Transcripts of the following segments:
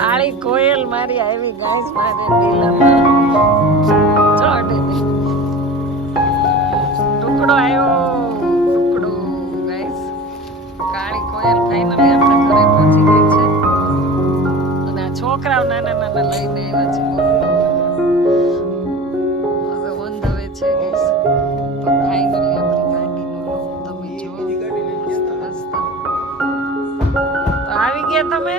કાળી કોયલ મારી આવી ગાઈસ મારે ડીલામાં ચડે ટુકડો આવ્યો ટુકડો ગાઈસ કાળી કોયલ ફાઇનલી આપણે ઘરે પહોંચી ગઈ છે અને આ છોકરાઓ નાના નાના લઈને આવ્યા છે હવે ઓન ધ વે છે ગાઈસ તો ફાઇનલી આપણી ગાડીનો લુક તમે જો મસ્ત મસ્ત તો આવી ગયા તમે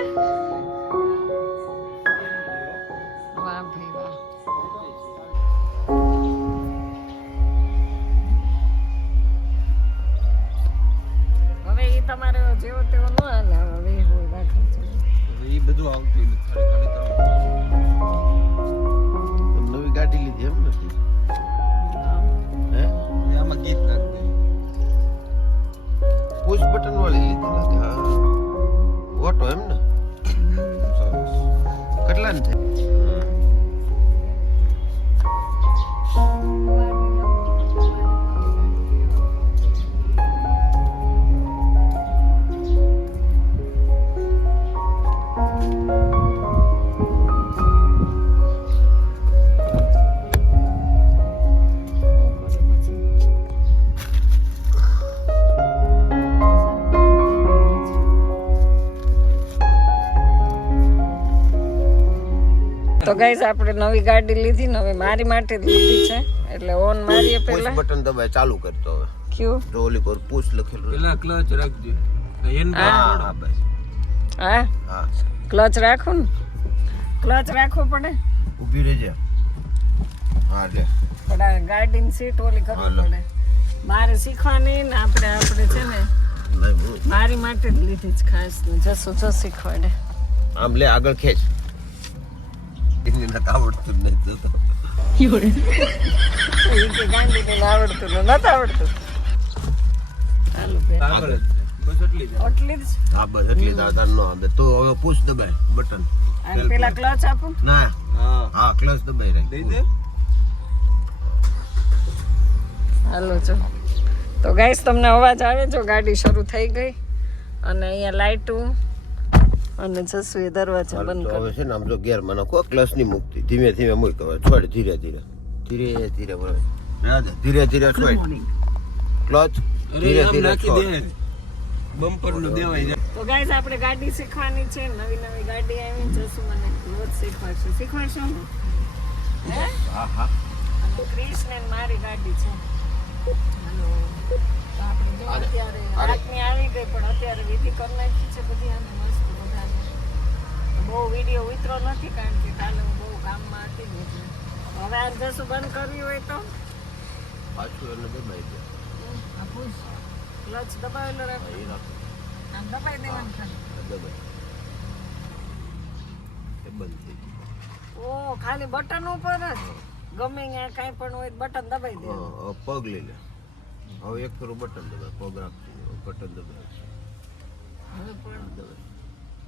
તમારે જેવો તેવો ન હાલે હવે હોય રાખો છે એ બધું આવતું નવી ગાડી લીધી એમ નથી હે આમાં ગીત નાખ દે પુશ બટન વાળી લીધી લાગે હા ઓટો એમ ને સરસ કેટલા ને થાય તો ગાઈસ આપણે નવી ગાડી લીધી ને હવે મારી માટે જ લીધી છે એટલે ઓન મારીએ પહેલા બટન દબાય ચાલુ કરતો હવે ક્યુ રોલી પર પુશ લખેલું પેલા ક્લચ રાખજો હા બસ હા હા ક્લચ રાખો ને ક્લચ રાખવો પડે ઊભી રહેજે હા લે પણ આ ગાડીની સીટ ઓલી કરવી પડે મારે શીખવાની ને આપણે છે ને મારી માટે જ લીધી જ ખાસ ને જસું જો શીખવાડે આમ લે આગળ ખેંચ એને નથી આવડતું નહીં તો ગાંધી આવડતું નથી આવડતું ચાલુ બસ એટલી જ એટલી જ હા બસ એટલી તાર નો આવે તો હવે પુશ દબાય બટન અને પેલા ક્લચ આપું ના હા હા ક્લચ દબાઈ રાખ દઈ દે હાલો છો તો ગાઈસ તમને અવાજ આવે જો ગાડી શરૂ થઈ ગઈ અને અહીંયા લાઈટું અને જસુએ દરવાજા બંધ તો કરી હવે છે ને આમ જો ગેર માં નાખો ક્લચ ની મુકતી ધીમે ધીમે મૂક હવે છોડ ધીરે ધીરે ધીરે ધીરે બરાબર ધીરે ધીરે છોડ ક્લચ ધીરે ધીરે નાખી દે બમ્પર નું દેવાય જાય તો ગાઈસ આપણે ગાડી શીખવાની છે નવી નવી ગાડી આવી જસુ મને રોજ શીખવાડશો ને હે હા હા અને ક્રિશ ને મારી ગાડી છે હાલો તો આપણે જો અત્યારે રાતની આવી ગઈ પણ અત્યારે વિધિ કરી નાખી છે બધી આને મસ્ત બધાને બહુ વિડીયો ઉતરો નથી કારણ કે કાલે હું બહુ કામમાં હતી ને એટલે હવે આ જસુ બંધ કર્યું હોય તો પાછું એને દબાઈ દે આ પુશ ક્લચ દબાવેલો રાખો એ રાખો આમ દબાઈ દેવાનું ખાલી દબાઈ એ બંધ થઈ ગયું ઓ ખાલી બટન ઉપર જ ગમે ત્યાં કાંઈ પણ હોય બટન દબાઈ દે હા પગ લઈ લે હવે એક ફેરું બટન દબાય પગ રાખતું બટન દબાય હવે પણ દબાય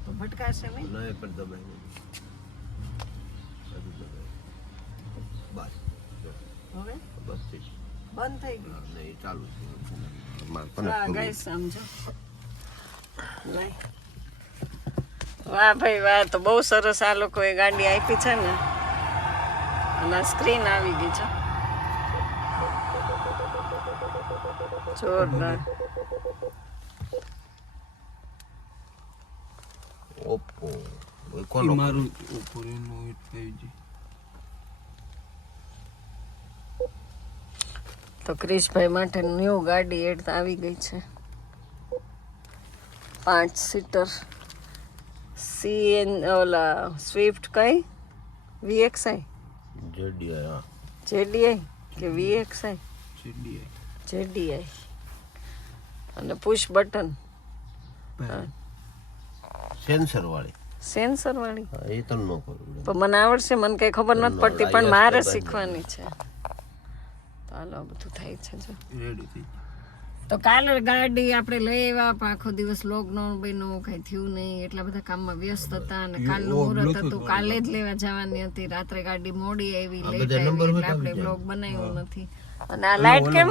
તો ભટકાશે નહીં નહીં પણ દબાય નહીં હજુ દબાય બસ જો હવે બસ થઈ ગયું. બંધ થઈ ગયું હા, નહીં ચાલુ છે વાહ ગાઈસ સમજો વાહ ભાઈ વાહ તો બહુ સરસ આ લોકોએ ગાડી આપી છે ને અને સ્ક્રીન આવી ગઈ છે જોરદાર ઓપ્પો કોનો મારું ઉપર એનું 5G તો ક્રિશભાઈ માટે ન્યૂ ગાડી એડ આવી ગઈ છે 5 સીટર ઓલા સ્વિફ્ટ કઈ VXI જેડીઆઈ હા JDI કે VXI CDI JDI અને પુશ બટન સેન્સર વાળી સેન્સર વાળી હા એ તો ન કરું પણ મને આવડશે મને કઈ ખબર નથી પડતી પણ મારે શીખવાની છે તો હાલો બધું થાય છે જો રેડી થઈ તો કાલે ગાડી આપણે લઈ આવ્યા પણ આખો દિવસ લોકડાઉન બન્યું કઈ થયું નહીં એટલા બધા કામમાં વ્યસ્ત હતા અને કાલનું મુહૂર્ત હતું કાલે જ લેવા જવાની હતી રાત્રે ગાડી મોડી આવી લેટ આવી એટલે આપણે બ્લોગ બનાવ્યો નથી અને આ લાઈટ કેમ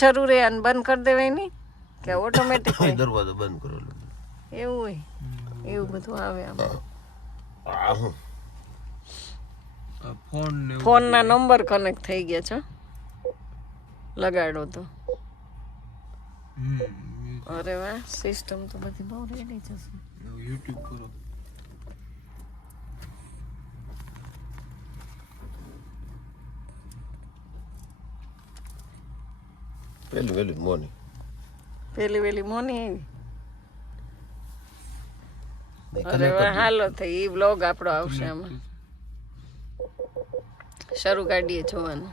શરૂ રે અને બંધ કરી દેવાય નહીં કે ઓટોમેટિક દરવાજો બંધ કરો એવું હોય એવું બધું આવે આમાં આ હું આ ફોન ને એવું ફોન ના નંબર કનેક્ટ થઈ ગયા છે લગાડો તો અરે વાહ સિસ્ટમ તો બધી બહુ રેડી છે યુટ્યુબ કરો. પેલી વેલી મોની પેલી વેલી મોની આવી અરે વાહ હાલો થઈ ઈ વ્લોગ આપણો આવશે આમાં શરૂ કાઢીએ જોવાનું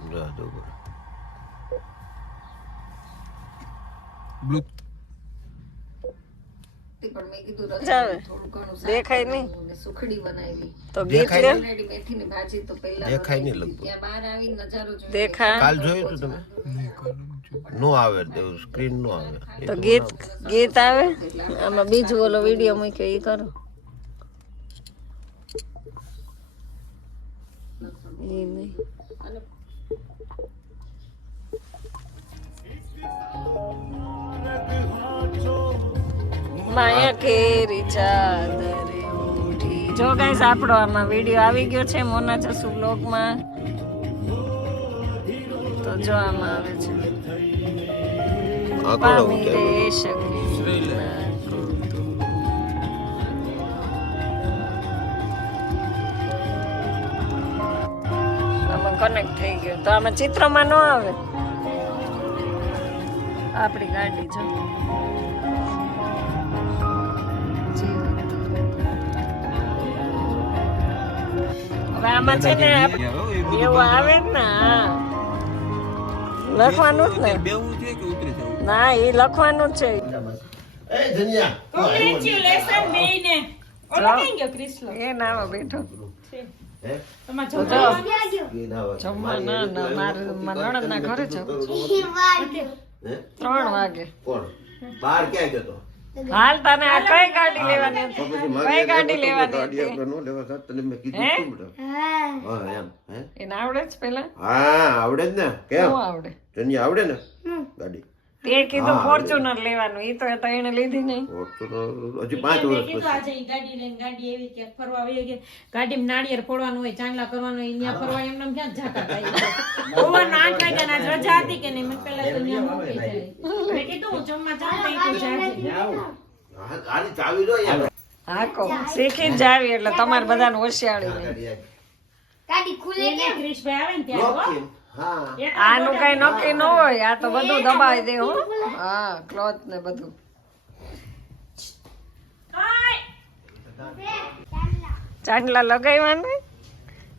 બ્લૂ દેખાય નહીં સુખડી બનાવી તો ગીત લે મેથીની ભાજી તો પહેલા દેખાય નહીં લગભગ ત્યાં બહાર આવી નજારો જોઈ દેખાય કાલ જોયું તું તમે નો આવે સ્ક્રીન નો આવે તો ગીત આવે આમાં બીજું ઓલો વિડીયો મૂક્યો ઈ કરો ઈ નહીં માયા કેરી ચાદરે ઉઠી જો ગાઈસ આપણો આમાં વિડીયો આવી ગયો છે મોના ચસુ બ્લોગમાં તો જો આમાં આવે છે પામી રે શકી આમાં કનેક્ટ થઈ ગયો તો આમાં ચિત્રમાં ન આવે આપણી ગાડી જો આમાં છે ને એવું આવે ને લખવાનું જ ને બેવું છે કે ઉતરી જવું? ના એ લખવાનું જ છે એ ધનિયા કોંગ્રેચ્યુલેશન બેયને ઓલો ક્યાં ગયો ક્રિસ્લો એ ના બેઠો હે તમાર તો છોકરો જમવા ના મારા નણંદ ના ઘરે જવું હે 3 વાગે કોણ બહાર ક્યાં ગયો તો હાલ તને આ કઈ ગાડી લેવાની હતી તો પછી કઈ ગાડી લેવાની ગાડી હતી આપણે નો લેવા સાથ તને મેં કીધું હે? શું બેટા હા એમ હે એને આવડે જ પેલા હા આવડે જ ને કેમ શું આવડે ધનિયા આવડે ને ગાડી તે કીધું ફોર્ચ્યુનર લેવાનું ઈ તો એને લીધી નહીં હજી 5 વર્ષ કીધું આજે ઈ ગાડી લઈને ગાડી એવી કે ફરવા આવી ગઈ ગાડીમાં નાળિયેર ફોડવાનું હોય ચાંદલા કરવાનું હોય ત્યાં ફરવા એમને ક્યાં ઝાકા થાય ઓવર 8 વાગ્યાના આજ રજા હતી કે નહીં મને પહેલા તો ત્યાં મૂકી જાય મેં કીધું હું જમવા જાઉં તો આની ચાવી જો યાર હા કો શીખી જ જાવી એટલે તમારે બધાને હોશિયારી નહીં એને ક્રિશભાઈ આવે ને ત્યારે હો. હા આનું કઈ નક્કી ન હોય આ તો બધું દબાવી દે હો હા ક્લોથ ને બધું ચાંદલા લગાવ્યા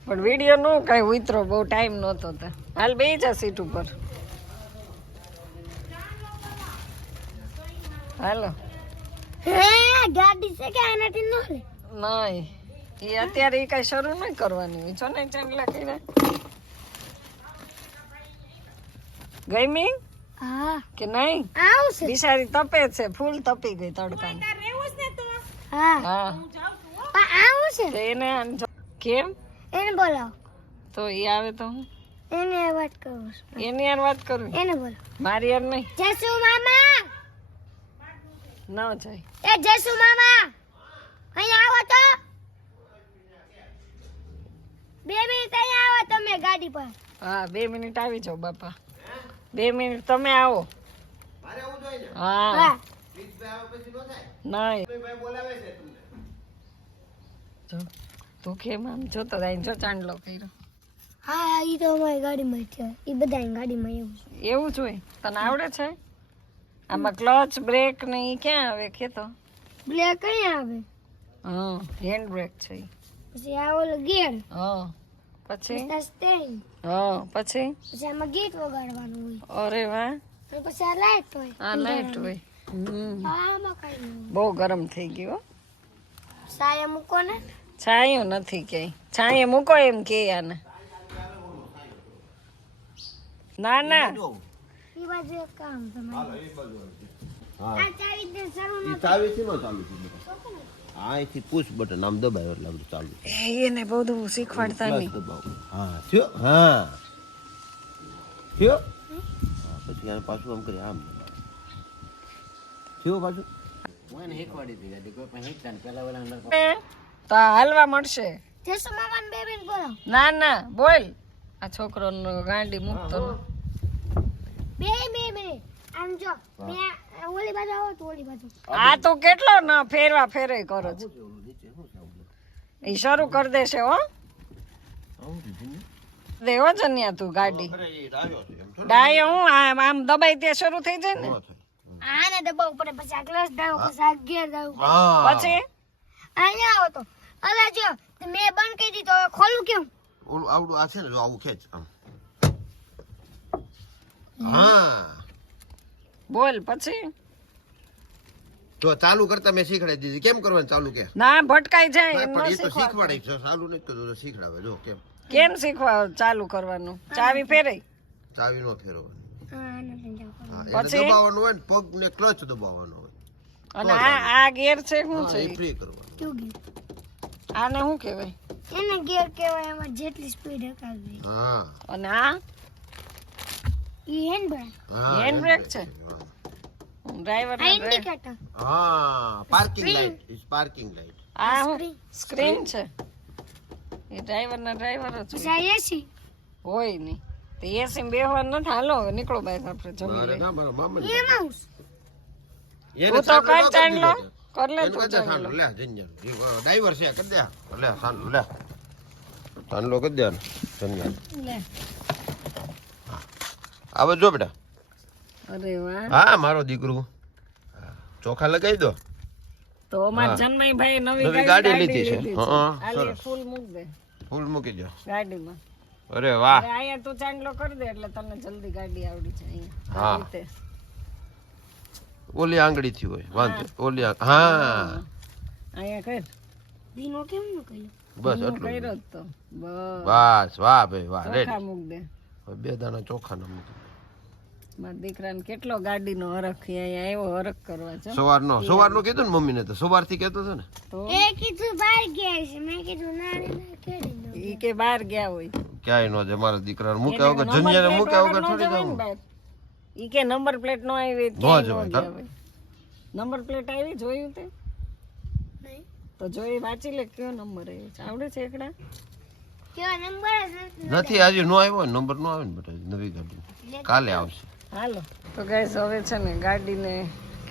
પણ વિડીયો નો કઈ ઉતરો બહુ ટાઈમ નહોતો તો હાલ બેસી જા સીટ ઉપર હાલો ગાડી છે કે આનાથી ન લે નહીં એ અત્યારે એ કઈ શરૂ નહીં કરવાની હોય છો ને ચાંદલા કર્યા ગમી હા કે નહીં આવશે બિચારી તપે છે ફૂલ તપી ગઈ તડકાની હા હા પણ આવશે તો એને કેમ એને બોલાવો તો એ આવે તો હું એને વાત કરું છું એની યાર વાત કરું એને બોલો મારી યાર નહીં જસુ મામા ન જાય એ જસુ મામા અહીંયા આવો તો 2 મિનિટ અહીંયા આવો તમે ગાડી પર હા 2 મિનિટ આવી જાઓ બાપા 2 મિનિટ તમે આવો મારે આવું જોઈએ ને હા હા બીજભાઈ આવે પછી નો થાય નહીં ભાઈ બોલાવે છે તમને જો તું કેમ આમ જોતો જાય જો ચાંદલો કર્યો હા ઈ તો અમારી ગાડીમાં છે ઈ બધાની ગાડીમાં એવું છે એવું જ હોય તને આવડે છે આમાં ક્લચ બ્રેક ને ઈ ક્યાં આવે કે તો બ્લેક કઈ આવે હા હેન્ડ બ્રેક છે ઈ. પછી આ ઓલો ગિયર હા પછી સ્ટેરિંગ હા પછી પછી આમાં ગીત વગાડવાનું હોય અરે વાહ અને પછી આ લાઈટ હોય આ લાઈટ હોય આમાં કઈ નહીં બહુ ગરમ થઈ ગયું હો. સાયા મૂકો ને છાંયો નથી ક્યાંય છાંયે મૂકો એમ કે આને ના ના ઈ બાજુ એક કામ તમારે હા આ ચાવી દે શરૂ ઈ ચાવી થી નો ચાલુ છે બેટા આ અહીંથી પુશ બટન આમ દબાયો એટલે બધું ચાલુ એને બધું શીખવાડતા પ્લસ નહીં દબાવો હા થયો હા થયો હા પછી આને પાછું આમ કરી આમ થયો પાછું તો આ હાલવા મળશે. જસુ મામાને બે બેન બોલો ના ના બોલ, આ છોકરો ગાંડી મૂકતો ન. બે મિનિટ આમ જો મેં ઓલી બાજુ આવો તો ઓલી બાજુ આ તો કેટલો ન ફેરવા ફેરે કરો છો. એ શરૂ કરી દેશે હો. દેવો જન્યા તું ગાડી ડાયો હું આમ દબાઈ તે શરૂ થઈ જાય ને આને દબાવ પડે પછી આ ક્લચ દાવ પછી આ ગિયર દાવ પછી અહીંયા આવો તો અલે જો મેં બંધ કરી દીધો હવે ખોલું કેમ ઓલું આવડું આ છે ને જો આવું ખેંચ આમ હા બોલ પછી. તો ચાલુ કરતા મેં શીખડાવી દીધી કેમ કરવાનું ચાલુ કે ના ભટકાઈ જાય એમ પણ ન એ તો શીખવા. શીખવાડે છે ચાલુ નથી કરતું તો શીખડાવે જો કેમ કેમ શીખવા ચાલુ કરવાનું? ચાવી ફેરાઈ ચાવી નો ફેરવવાની હા નથી જાવ હા એટલે પછી? દબાવવાનું હોય ને પગ ને ક્લચ દબાવવાનો હોય અને આ ગેર છે શું હા, છે એ ફ્રી કરવાનું ક્યું ગયું આને શું કહેવાય? એને ગિયર કહેવાય એમાં જેટલી સ્પીડ હકાવી હા અને આ ઈ હેન્ડ બ્રેક હા હેન્ડ બ્રેક છે. ડ્રાઈવર આ ઇન્ડિકેટર હા parking light is parking light આ સ્ક્રીન છે. એ ડ્રાઈવર ના ડ્રાઈવર જ પછી હોય. આ એસી હોય નહીં તો એસી બેહવાનું નથી. હાલો હવે નીકળો બહાર આપણે જમી મારે લઈએ. ના મારા મામા એ માઉસ તું તો કર ચાંદલો કર લે તું લે જંજન ડ્રાઈવર છે કરી દે લે સાંડલો લે સાંડલો કરી દે જંજન લે. આવે જો બેટા અરે વાહ. હા મારો દીકરો ચોખા લગાવી દો તો અમાર જન્મઈ ભાઈ નવી નવી ગાડી લીધી છે. હા, આલે સરસ. ફૂલ મૂક દે ફૂલ મૂકી દો ગાડીમાં. અરે વાહ હવે અહીંયા તું ચાંદલો કરી દે એટલે તને જલ્દી ગાડી આવડી જાય અહીંયા. હા. આ રીતે. ઓલી આંગળી થી હોય વાંધો ઓલી હા અહીંયા કર. દીનો કેમ ન કહ્યું બસ હું એટલું કર્યો જ તો બસ બસ વાહ ભાઈ વાહ ચોખા રેડી મૂક દે. બે દાણા ચોખા ના મૂકી મારા દીકરાને કેટલો ગાડીનો હરખ છે. અહીંયા આવ્યો હરખ કરવા છે. સવારનો કીધું ને મમ્મીને તો સવારથી કહેતો હતો ને તો એ કીધું બહાર ગયા છે મેં કીધું ના રે ના કેડી દો ઈ કે બહાર ગયા હોય. ક્યાંય નો છે મારા દીકરાને મૂક્યા વગર જંજિયાને મૂક્યા વગર થોડી જવું ઈ કે નંબર પ્લેટ નો આવી નો ક્યાંય જવાય, નો ગયા હોય. નંબર પ્લેટ આવી જોયું તે નહીં તો જોઈ વાંચી લે કયો નંબર આવ્યો છે. આવડે છે એકડા? કેવા નંબર જ નથી આજે નો આવ્યો નંબર નો આવે ને બેટા નવી ગાડી કાલે આવશે હાલો તો ગાઈસ હવે છે ને ગાડીને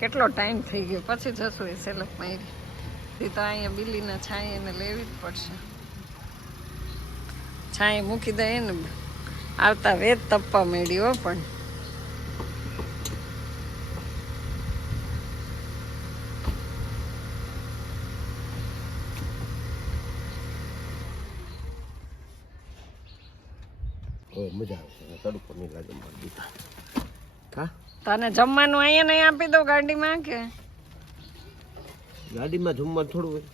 કેટલો ટાઈમ થઈ ગયો પછી જશું એ સેલફ મારી તો અહીંયા બિલ્લીના છાંય એને લેવી જ પડશે. છાંય મૂકી દઈએ ને આવતા વેત તપવા માંડ્યો પણ મજા આવશે તડકો નહીં લાગે મારા દીકરા હા તને જમવાનું અહીંયા નહીં આપી દો ગાડીમાં કે ગાડીમાં જમવાનું થોડું હોય